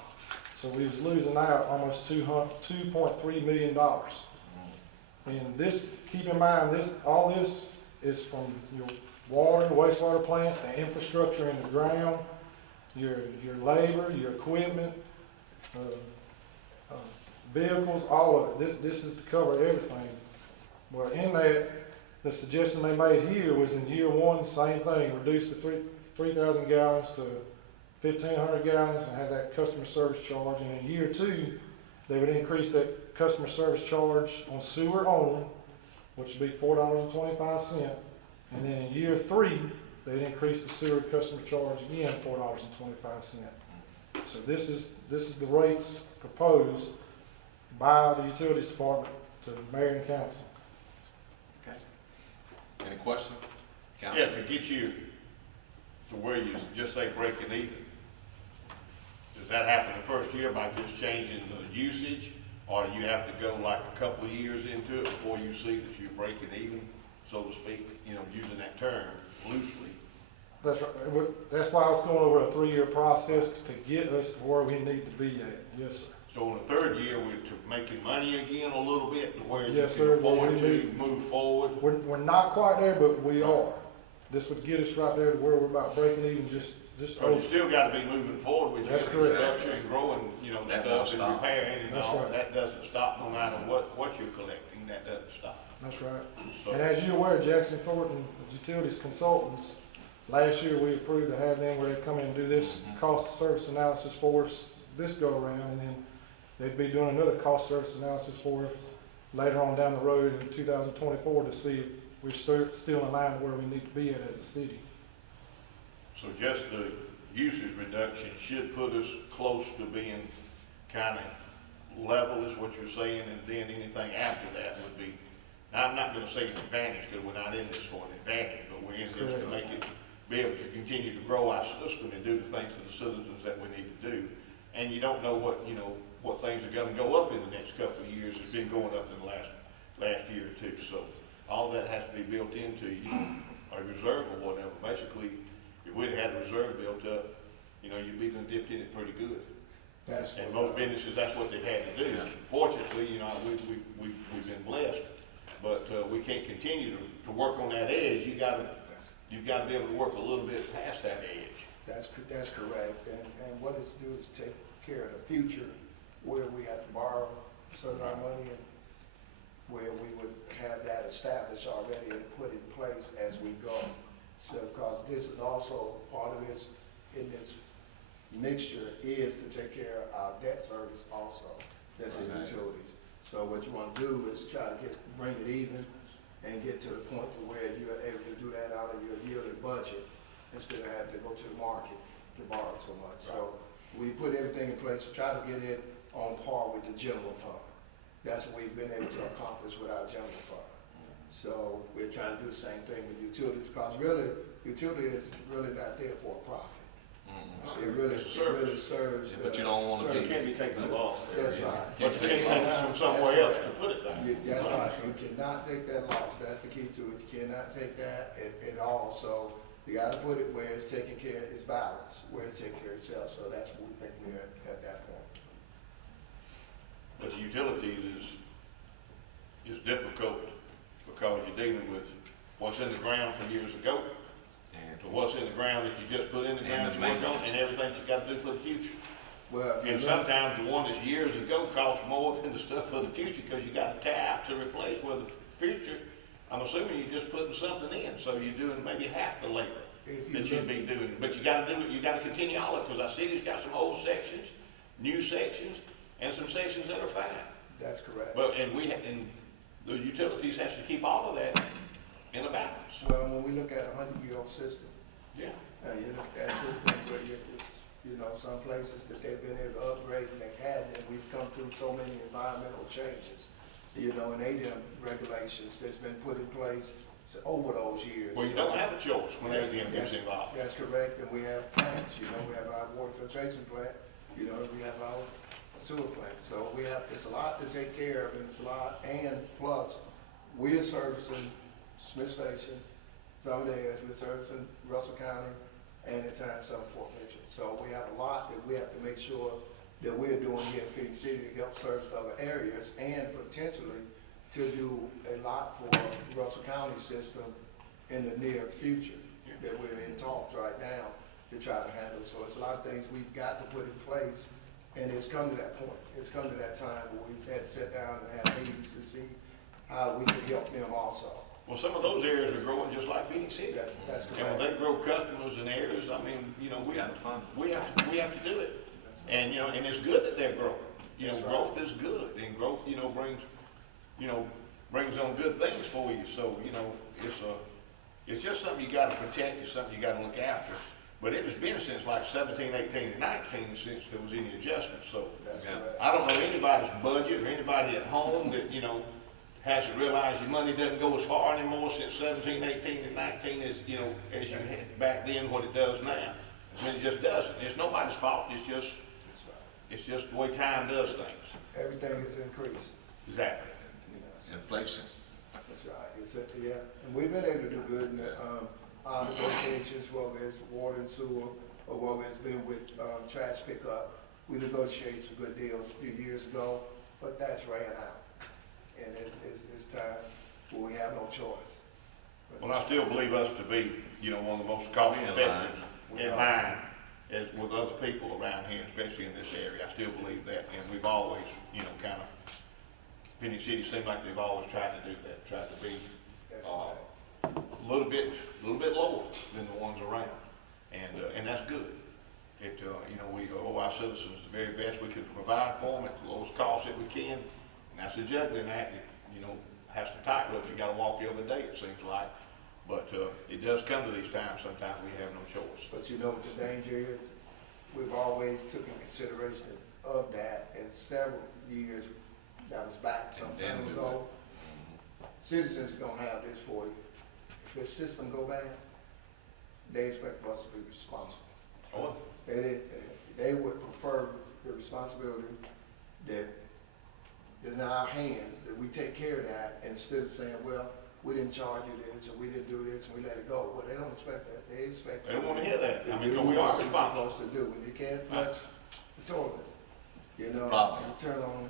So we was losing out almost $2.3 million. And this, keep in mind, all this is from your water, wastewater plants, the infrastructure in the ground, your labor, your equipment, vehicles, all of it. This is to cover everything. Well, in that, the suggestion they made here was in year one, same thing, reduce the 3,000 gallons to 1,500 gallons and have that customer service charge. And in year two, they would increase that customer service charge on sewer only, which would be $4.25. And then in year three, they'd increase the sewer customer charge again, $4.25. So this is the rates proposed by the utilities department to the mayor and council. Okay. Any questions? Yeah, to get you to where you just say breaking even, does that happen the first year by just changing the usage? Or do you have to go like a couple of years into it before you see that you're breaking even, so to speak, using that term loosely? That's right. That's why I was going over a 3-year process to get us to where we need to be at. Yes, sir. So in the third year, we're making money again a little bit to where you Yes, can sir. afford to move forward? We're not quite there, but we are. This would get us right there to where we're about breaking even just So you still gotta be moving forward with your That's correct. infrastructure and growing, That stuff won't and stop. repairing and That's all. right. That doesn't stop no matter what you're collecting, that doesn't stop. That's right. So, And as you're aware, Jackson Thornton Utilities Consultants, last year we approved to have them where they come in and do this cost of service analysis for us this go around, and then they'd be doing another cost service analysis for us later on down the road in 2024 to see if we're still in line where we need to be at as a city. so just the usage reduction should put us close to being kinda level is what you're saying, and then anything after that would be, now I'm not gonna say an advantage, because we're not in this for an advantage, but we're in this to make it, be able to continue to grow our system and do the things for the citizens that we need to do, and and you don't know what, what things are gonna go up in the next couple of years. It's been going up in the last year or two, so all that has to be built into, a reserve or whatever. Basically, if we'd had a reserve built up, you'd be gonna dip in it pretty good. And most businesses, that's what they've had to do. Fortunately, we've been blessed, but we can't continue to work on that edge. You've got to be able to work a little bit past that edge. That's correct, and what it's do is take care of the future, where we have to borrow certain amount of money, and where we would have that established already and put in place as we go. So, because this is also, part of this, in this mixture, is to take care of our debt service also, that's in utilities. So what you want to do is try to bring it even, and get to the point to where you're able to do that out of your yearly budget, instead of having to go to the market to borrow so much. So we put everything in place to try to get it on par with the general fund. That's what we've been able to accomplish with our general fund. So we're trying to do the same thing with utilities, because really, utility is really not there for a profit. It really serves. But you don't want to So it can't be taken a loss. That's right. But you can't take it from somewhere else to put it there. That's right, you cannot take that loss, that's the key to it, you cannot take that at all, so you gotta put it where it's taking care, it's balanced, where it's taking care of itself, so that's what we think we're at that point. But the utilities is difficult, because you're dealing with what's in the ground from years ago, And to what's in the ground that you just put in the ground, the you work on, maintenance. and everything you gotta do for the future. Well, And sometimes the one that's years ago costs more than the stuff for the future, because you got to tie out to replace. Where the future, I'm assuming you're just putting something in, so you're doing maybe half the labor that you'd be doing. But you gotta do it, you gotta continue all of it, because our city's got some old sections, new sections, and some sections that are fine. that's correct. But, and the utilities has to keep all of that in a balance. Well, when we look at a 100-year-old system, Yeah. you look at that system where some places that they've been able to upgrade and they hadn't, and we've come through so many environmental changes, and ADM regulations that's been put in place over those years. Well, you don't have a choice when ADM gets involved. That's correct, and we have plants, we have our water filtration plant, we have our sewer plant. So it's a lot to take care of, and it's a lot, and plus, we're servicing Smith Station, some of the areas, we're servicing Russell County, and at times some Fort Mitchell. So we have a lot that we have to make sure that we're doing here in Phenix City to help service other areas, and potentially to do a lot for the Russell County system in the near future, that we're in talks right now to try to handle. So it's a lot of things we've got to put in place, and it's come to that point. It's come to that time where we've had to sit down and have meetings to see how we can help them also. Well, some of those areas are growing just like Phoenix City. That's And when correct. they grow customers and areas, I mean, we have to do it. And, and it's good that they're growing. That's right. Growth is good, and growth, brings on good things for you. So, it's just something you gotta protect, it's something you gotta look after. But it has been since like 17, 18, and 19 since there was any adjustment, so. That's Yeah. correct. I don't know anybody's budget or anybody at home that, hasn't realized your money doesn't go as far anymore since 17, 18, and 19 as you had back then, what it does now. I mean, it just doesn't. It's nobody's fault. It's just That's right. the way time does things. Everything is increased, Exactly. inflation. That's right. And we've been able to do good in our negotiations, whether it's water and sewer, or whether it's been with trash pickup. We negotiated some good deals a few years ago, but that's ran out. And it's time where we have no choice. Well, I still believe us to be, one of the most cost effective in line with other people around here, especially in this area. I still believe that, and we've always, kind of, Phoenix City seems like they've always tried to do that, tried to be That's a right. little bit lower than the ones around, and that's good. We owe our citizens the very best we can provide for them at the lowest cost that we can. And that's a juggling act. Has to tightrope. You got to walk every day, it seems like. But it does come to these times. Sometimes we have no choice. But what the danger is? We've always taken consideration of that, and several years, that was back some time ago. Citizens are gonna have this for you. If the system go bad, they expect us to be responsible. Oh, They did, they would prefer the responsibility that is in our hands, that we take care of that, instead of saying, well, we didn't charge you this, or we didn't do this, and we let it go. Well, they don't expect that. They expect. They don't wanna hear that. I mean, do 'cause we what are you're responsible. supposed to do. When you can't flush the toilet, you know, Problem. you turn on.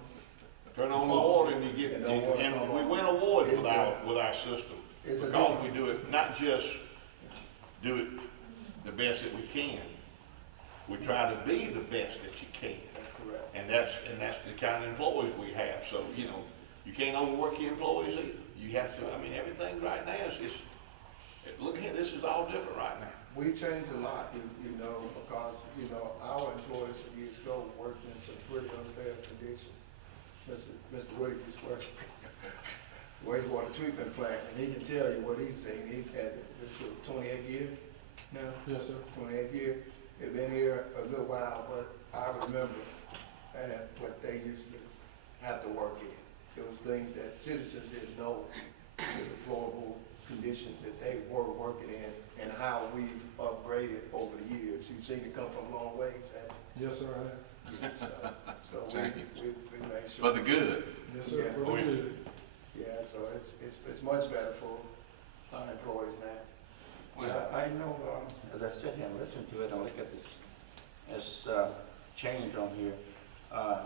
Turn on the water and you get, And the water come and we on. win awards It's with our system. it's a Because different- we do it, not just do it the best that we can. We try to be the best that you can. That's correct. And that's the kind of employees we have. So, you know, you can't overwork your employees either. You have to, I mean, everything right now is just, look here, this is all different right now. We changed a lot, you know, because, you know, our employees some years ago worked in some pretty unfair conditions. Mr. Woody used to work wastewater treatment plant, and he can tell you what he's seen. He had this 28th year now. Yes, sir. 28th year. They've been here a good while, but I remember what they used to have to work in. It was things that citizens didn't know, the deplorable conditions that they were working in, and how we've upgraded over the years. You've seen it come from long ways, and Yes, sir, I have. so Thank you. we make sure. For the good. Yes, sir, Yeah. for the good. Yeah, so it's much better for our employees now. Yeah, I know, as I sit here and listen to it and look at this change on here,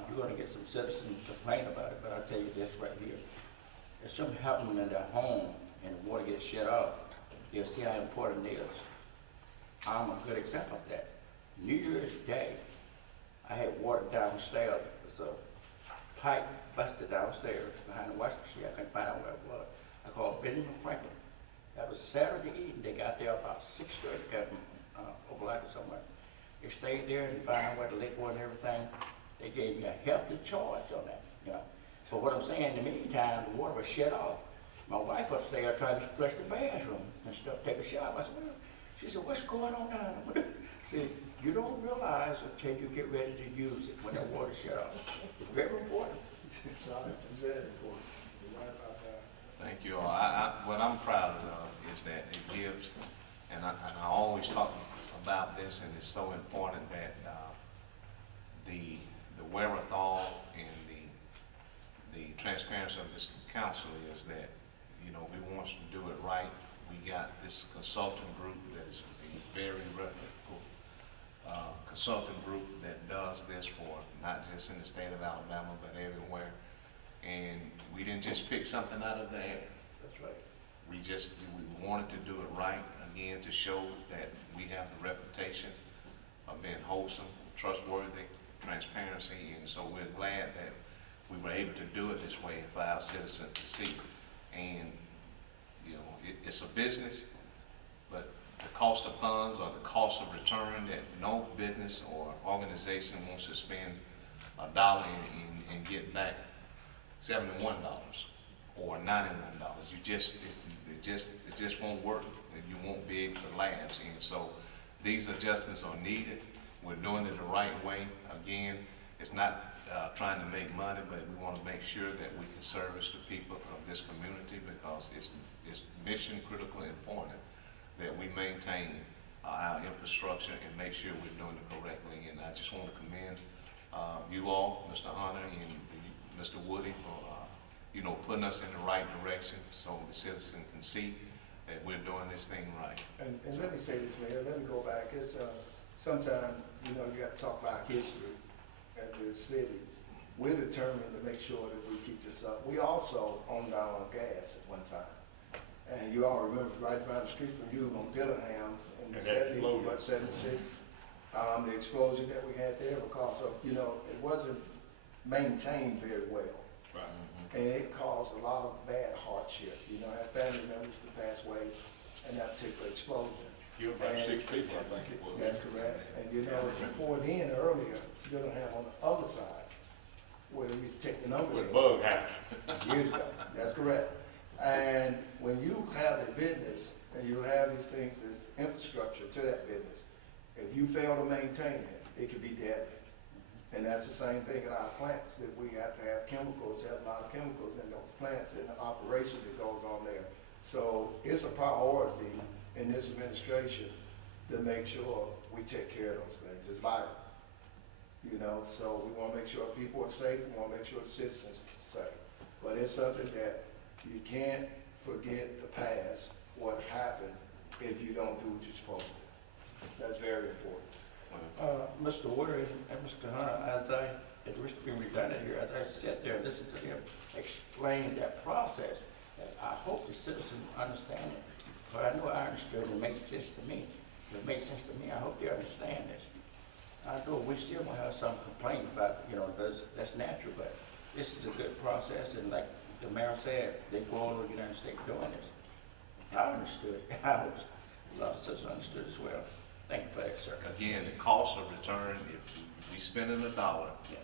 you're gonna get some citizens complain about it, but I'll tell you this right here. If something happened in their home and the water gets shut off, you'll see how important it is. I'm a good example of that. New Year's Day, I had water downstairs. There's a pipe busted downstairs behind the washing machine. I couldn't find out where it was. I called Benjamin Franklin. That was Saturday evening. They got there about 6:30, got from Opelika somewhere. They stayed there and found out where the leak was and everything. They gave me a hefty charge on that, you know. But what I'm saying, in the meantime, the water was shut off. My wife upstairs tried to flush the bathroom and stuff, take a shower. I said, well, she said, what's going on down there? See, you don't realize until you get ready to use it when that water's shut off. It's very important. It's right. It's very important. You're right about that. Thank you all. What I'm proud of is that it gives, and I always talk about this, and it's so important that the wherewithal and the transparency of this council is that, you know, we want to do it right. We got this consulting group that is a very reputable consulting group that does this for not just in the state of Alabama, but everywhere. And we didn't just pick something out of the air. That's right. We wanted to do it right, again, to show that we have the reputation of being wholesome, trustworthy, transparency, and so we're glad that we were able to do it this way for our citizens to see. And, you know, it's a business, but the cost of funds or the cost of return that no business or organization wants to spend $1 and get back $71 or $91. It just won't work, and you won't be able to last. And so these adjustments are needed. We're doing it the right way. Again, it's not trying to make money, but we want to make sure that we can service the people of this community, because it's mission critical and important that we maintain our infrastructure and make sure we're doing it correctly. And I just want to commend you all, Mr. Hunter and Mr. Woody, for you know, putting us in the right direction so the citizen can see that we're doing this thing right. And let me say this, Mayor, let me go back. It's, sometimes, you know, you got to talk about history at this city. We're determined to make sure that we keep this up. We also owned our own gas at one time. And you all remember right down the street from you on Dillingham in the And that 70s, exploded. what, 76? The explosion that we had there because of, you know, it wasn't maintained very well. Right. And it caused a lot of bad hardship. You know, I had family members that passed away in that particular explosion. Killed about And 6 people, I think it was. That's correct. And you know, before then, earlier, you're gonna have on the other side, where they used to take the numbers. With Bug House. Years ago, that's correct. And when you have a business, and you have these things as infrastructure to that business, if you fail to maintain it, it could be deadly. And that's the same thing in our plants, that we have to have chemicals, have a lot of chemicals in those plants and the operation that goes on there. So it's a priority in this administration to make sure we take care of those things. It's vital. you know, so we wanna make sure people are safe, we wanna make sure the citizens are safe. But it's something that you can't forget the past, what happened, if you don't do what you're supposed to do. That's very important. Mr. Wood and Mr. Hunter, as Mr. Representative here, as I sat there and listened to them explain that process, I hope the citizens understand it. But I know I understood it makes sense to me. If it makes sense to me, I hope they understand this. I know we still gonna have some complaint about, that's natural, but this is a good process, and like the mayor said, they go all over the United States doing this. I understood. I hope a lot of citizens understood as well. Thank you for that, sir. Again, the cost of return, if we spending $1 Yeah.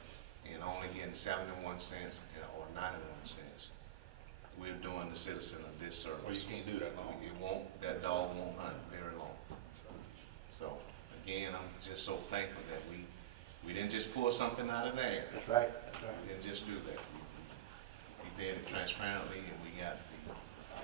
and only getting 71 cents or 91 cents, we're doing the citizen a disservice. Well, you can't do that long. That dog won't hunt very long. So, again, I'm just so thankful that we didn't just pull something out of the air. That's right. That's right. We didn't just do that. We did it transparently, and we got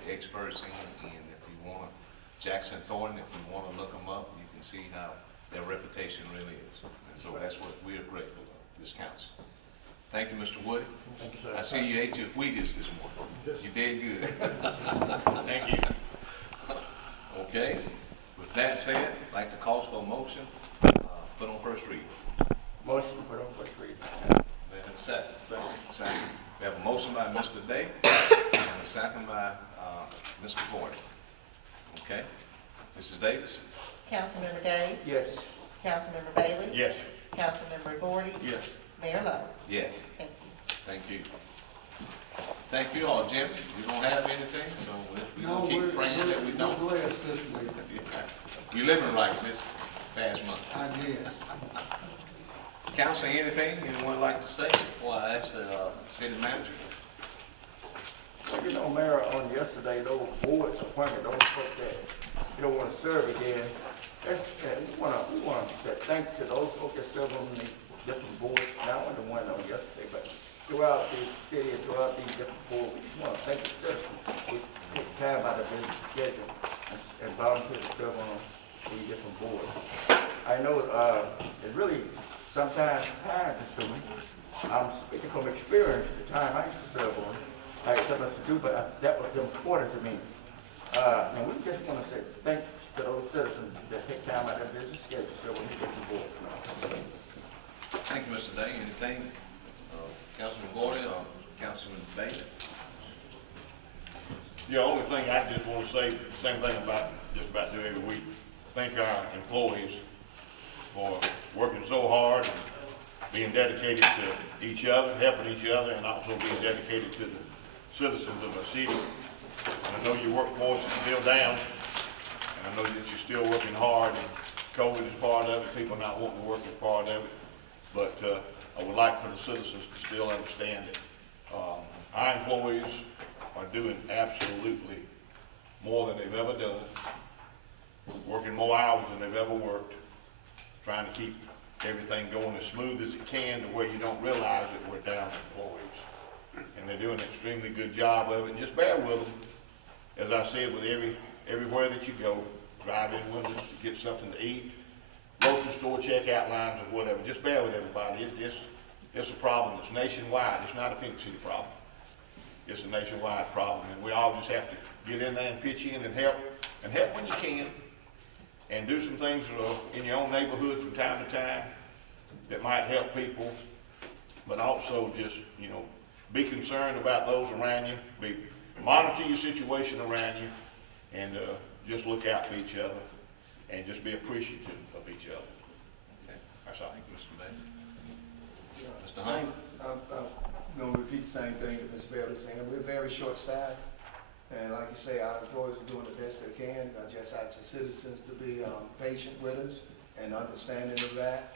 the experts in, and if you want Jackson Thornton, if you want to look them up, you can see how their reputation really is. And so that's what we are grateful of, this council. Thank you, Mr. Woody. Thank you, sir. I see you ate your Wheaties this morning. You did good. Thank you. Okay, with that said, I'd like to call for a motion, put on first reading. Motion to put on first reading. May I have a second? Second. We have a motion by Mr. Day and a second by Mr. Gordon. Okay, Mrs. Davis? Councilmember Day? Yes. Councilmember Bailey? Yes. Councilmember Gordy? Yes. Mayor Lo? Yes. Thank you. Thank you. Thank you all, Jim. We don't have anything, so we're gonna keep praying that we don't. You're living right this past month. I did. Council, anything anyone like to say before I ask the city manager? Well, Mayor, on yesterday, those boards appointed, those folks that don't want to serve again, we want to thank to those folks that serve on the different boards, not only the one on yesterday, but throughout the city and throughout these different boards. We just want to thank the citizens who take time out of their schedule and volunteer to serve on these different boards. I know it's really sometimes time consuming. I'm speaking from experience, the time I used to serve on. I had so much to do, but that was important to me. And we just want to say thanks to those citizens that take time out of their busy schedule to serve on these different boards. Thank you, Mr. Day. Anything, Councilman Gordon or Councilman Bailey? The only thing I just want to say, the same thing about just about do every week. Thank our employees for working so hard and being dedicated to each other, helping each other, and also being dedicated to the citizens of the city. And I know your workforce is still down, and I know that you're still working hard, and COVID is part of it, people not wanting to work is part of it. But I would like for the citizens to still understand that our employees are doing absolutely more than they've ever done, working more hours than they've ever worked, trying to keep everything going as smooth as it can to where you don't realize that we're down employees. And they're doing an extremely good job of it. And just bear with them. As I said, with everywhere that you go, drive-in windows to get something to eat, grocery store checkout lines or whatever, just bear with everybody. It's a problem that's nationwide. It's not a Phenix City problem. It's a nationwide problem. And we all just have to get in there and pitch in and help when you can. And do some things in your own neighborhood from time to time that might help people, but also just, be concerned about those around you, monitor your situation around you, and just look out for each other, and just be appreciative of each other. Okay. That's all. Thank you, Mr. Bailey. Mr. Same, Hunt? I'm gonna repeat the same thing that Ms. Bailey saying. We're very short-staffed, and like you say, our employees are doing the best they can. I just ask the citizens to be patient with us and understanding of that.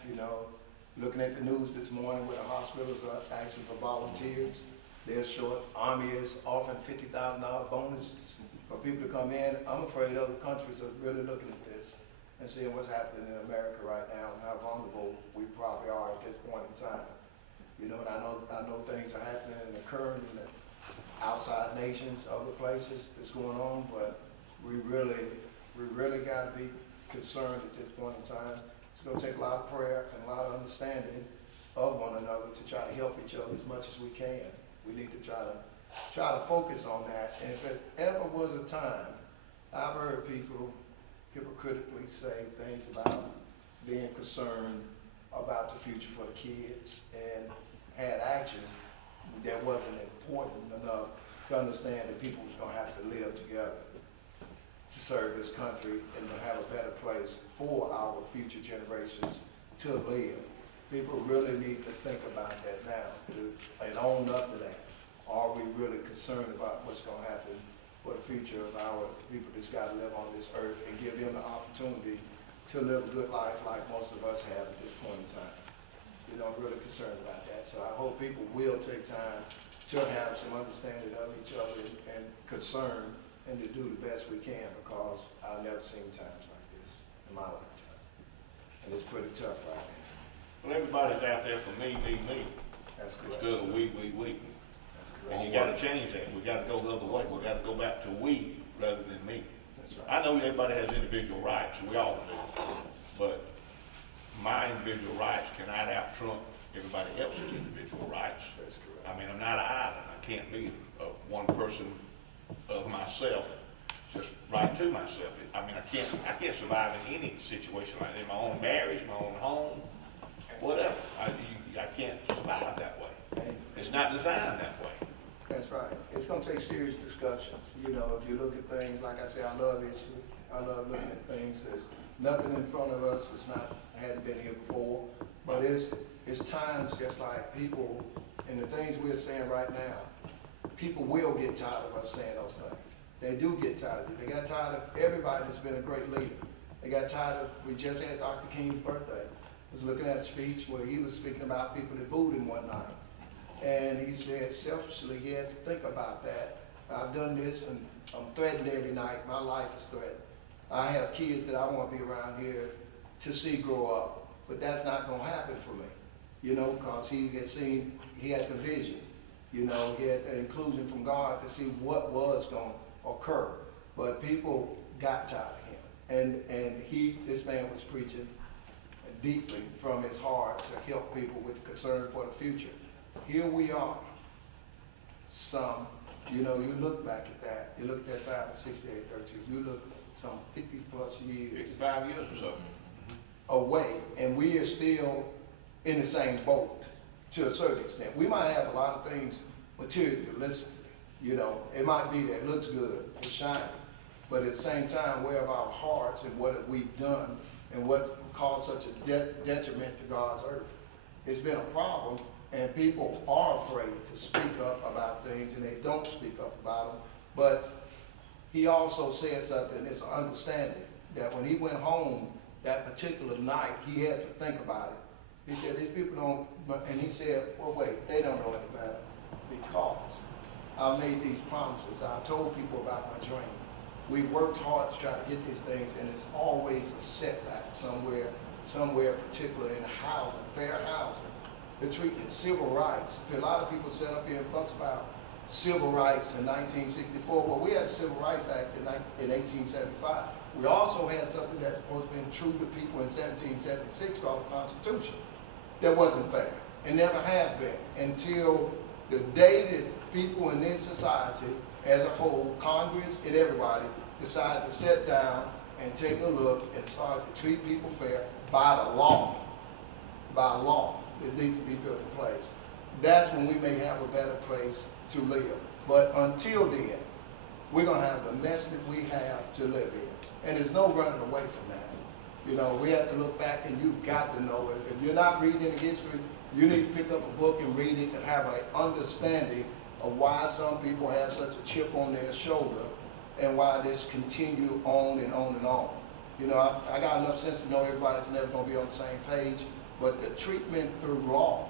Looking at the news this morning where the hospitals are asking for volunteers, they're short. Army is offering $50,000 bonus for people to come in. I'm afraid other countries are really looking at this and seeing what's happening in America right now and how vulnerable we probably are at this point in time. And I know things are happening and occurring in the outside nations, other places that's going on, but we really got to be concerned at this point in time. It's going to take a lot of prayer and a lot of understanding to try to help each other as much as we can. We need to try to focus on that. And if it ever was a time, I've heard people hypocritically say things about being concerned about the future for the kids and had actions that wasn't important enough to understand that people was gonna have to live together to serve this country and to have a better place for our future generations to live. People really need to think about that now and own up to that. Are we really concerned about what's gonna happen for the future of our people that's gotta live on this earth and give them the opportunity to live a good life like most of us have at this point in time? You know, I'm really concerned about that. So I hope people will take time to have some understanding of each other and concern and to do the best we can, because I've never seen times like this in my lifetime. And it's pretty tough right now. Well, everybody's out there for me, That's correct. instead of we. That's correct. And you gotta change that. We gotta go the other way. We gotta go back to we rather than me. That's right. I know everybody has individual rights, we all do. But my individual rights cannot out-trump everybody else's individual rights. That's correct. I mean, I'm not an island. I can't be one person of myself, just right to myself. I mean, I can't survive in any situation like that. In my own marriage, my own home, whatever. I can't survive that way. It's not designed that way. That's right. It's gonna take serious discussions. You know, if you look at things, like I say, I love history. I love looking at things. There's nothing in front of us that's hadn't been here before. But it's times just like people, and the things we're saying right now, people will get tired of us saying those things. They do get tired of it. They got tired of everybody that's been a great leader. They got tired of, we just had Dr. King's birthday. I was looking at a speech where he was speaking about people that booed him one night. And he said, selfishly, he had to think about that. I've done this and I'm threatened every night. My life is threatened. I have kids that I want to be around here to see grow up. But that's not going to happen for me, you know, because he had the vision. You know, he had the inclusion from God to see what was going to occur. But people got tired of him. And this man was preaching deeply from his heart to help people with concern for the future. Here we are. You know, you look back at that. You look at that time in 68, 32. You look some 50 plus years. 55 years or so. Away, and we are still in the same boat to a certain extent. We might have a lot of things materialistically, you know. It might be that it looks good, it's shiny, but at the same time, where are our hearts and what have we done and what caused such a detriment to God's earth? It's been a problem, and people are afraid to speak up about things, and they don't speak up about them. But he also said something, it's an understanding, that when he went home that particular night, he had to think about it. He said, these people don't, and he said, well, wait, they don't know any better, because I made these promises. I told people about my dream. We worked hard to try to get these things, and it's always a setback somewhere particular in housing, fair housing, the treatment, civil rights. A lot of people sit up here and fuss about civil rights in 1964. Well, we had the Civil Rights Act in 1875. We also had something that's supposed to be true to people in 1776 called the Constitution. That wasn't fair, and never has been, until the day that people in this society as a whole, Congress and everybody, decided to sit down and take a look and start to treat people fair by the law. By law, it needs to be put in place. That's when we may have a better place to live. But until then, we're going to have the mess that we have to live in. And there's no running away from that. You know, we have to look back, and you've got to know it. If you're not reading any history, you need to pick up a book and read it to have an understanding of why some people have such a chip on their shoulder and why this continue on and on and on. You know, I got enough sense to know everybody's never going to be on the same page, but the treatment through law.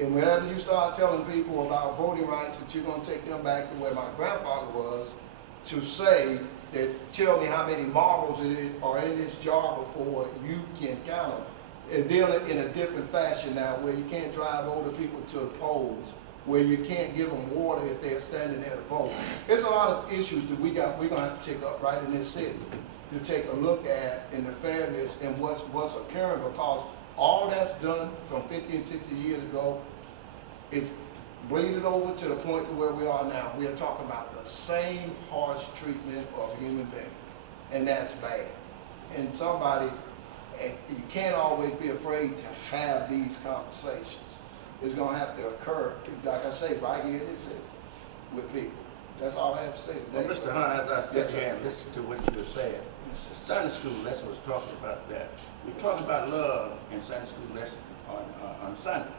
And whenever you start telling people about voting rights, that you're going to take them back to where my grandfather was, to say that, tell me how many marbles are in this jar before you can count them. And deal it in a different fashion now, where you can't drive older people to the polls, where you can't give them water if they're standing there to vote. There's a lot of issues that we're going to have to take up right in this city to take a look at in the fairness and what's occurring, because All that's done from 50 and 60 years ago is bleeding over to the point to where we are now. We are talking about the same harsh treatment of human beings, and that's bad. And somebody, and you can't always be afraid to have these conversations. It's going to have to occur, like I say, right here in this city with people. That's all I have to say Well, today. Mr. Hunt, as I Yes, sit sir. here and listen to what you were saying, the Sunday school lesson was talking about that. We talked about love in Sunday school lesson on Sunday.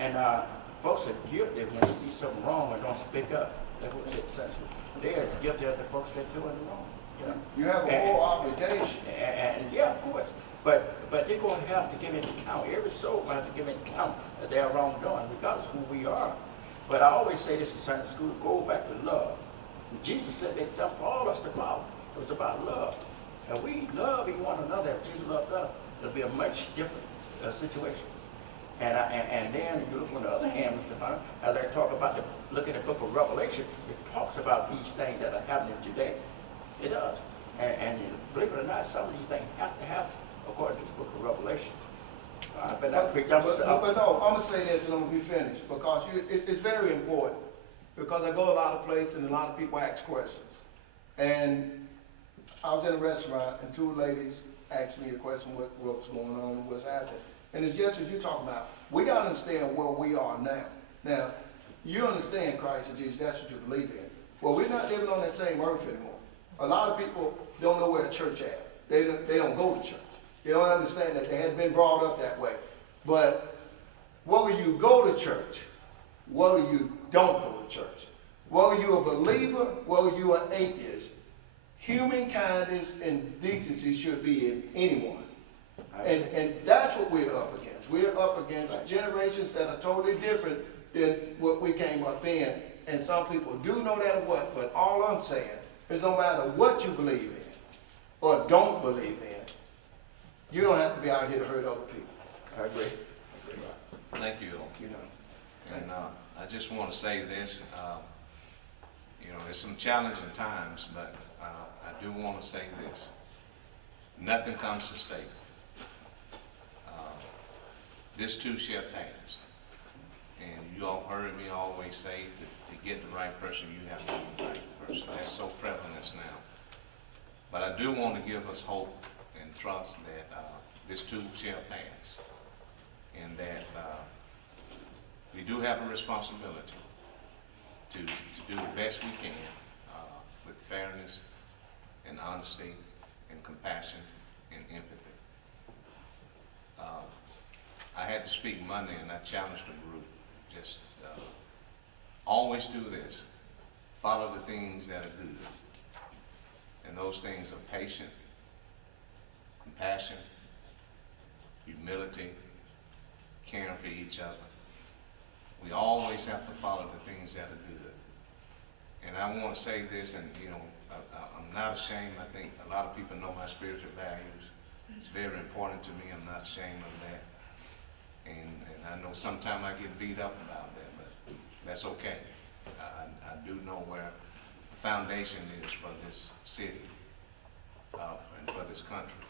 And folks are guilty when they see something wrong and don't speak up. That's what we said in Sunday school. They're as guilty as the folks that doing it wrong. You know? You have a moral obligation. And yeah, of course. But they're going to have to give an account. Every soul will have to give an account that they're wrongdoing, regardless of who we are. But I always say this in Sunday school, go back to love. And Jesus said that for all us to follow. It was about love. And we love one another. If Jesus loved us, it'll be a much different situation. And then if you look on the other hand, Mr. Hunter, as I talk about look at the book of Revelation, it talks about these things that are happening today. It does. And believe it or not, some of these things have to happen according to the book of Revelation. But no, I'm going to say this and I'm going to be finished because it's very important because I go a lot of places and a lot of people ask questions. And I was in a restaurant and two ladies asked me a question, what's going on and what's happening. And it's just as you're talking about. We got to understand where we are now. Now, you understand Christ and Jesus, that's what you believe in. Well, we're not living on that same earth anymore. A lot of people don't know where a church at. They don't go to church. They don't understand that they hadn't been brought up that way. But whether you go to church, whether you don't go to church, whether you're a believer, whether you're an atheist, human kindness and decency should be in anyone. And that's what we're up against. We're up against generations that are totally different than what we came up in. And some people do know that or what, but all I'm saying is no matter what you believe in or don't believe in, you don't have to be out here to hurt other people. I agree. Thank you. You know. And I just want to say this, there's some challenging times, but I do want to say this. Nothing comes to stay. This too shall pass. And you all heard me always say to get the right person, you have to be the right person. That's so prevalent now. But I do want to give us hope and trust that this too shall pass. And that we do have a responsibility to do the best we can with fairness and honesty and compassion and empathy. I had to speak Monday and I challenged the group, just always do this. Follow the things that are good. And those things are patient, compassion, humility, caring for each other. We always have to follow the things that are good. And I want to say this, and I'm not ashamed. I think a lot of people know my spiritual values. It's very important to me. I'm not ashamed of that. And I know sometimes I get beat up about that, but that's okay. I do know where the foundation is for this city and for this country.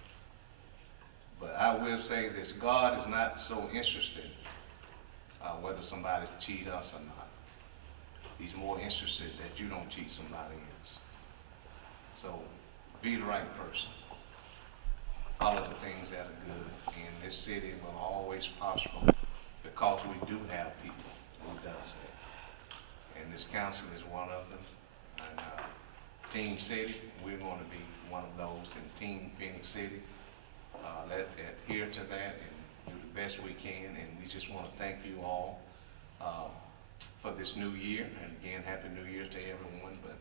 But I will say this, God is not so interested whether somebody cheat us or not. He's more interested that you don't cheat somebody else. So be the right person. Follow the things that are good. And this city will always prosper because we do have people who does that. And this council is one of them. And Team City, we're going to be one of those. And Team Phenix City, let's adhere to that and do the best we can. And we just want to thank you all for this new year. And again, Happy New Year to everyone. But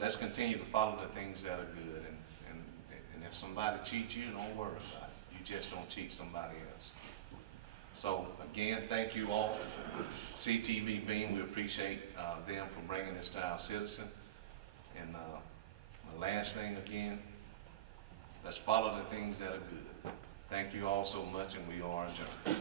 let's continue to follow the things that are good. And if somebody cheats you, don't worry about it. You just don't cheat somebody else. So again, thank you all. CTV Beam, we appreciate them for bringing this to our citizen. And my last thing again, let's follow the things that are good. Thank you all so much, and we are adjourned.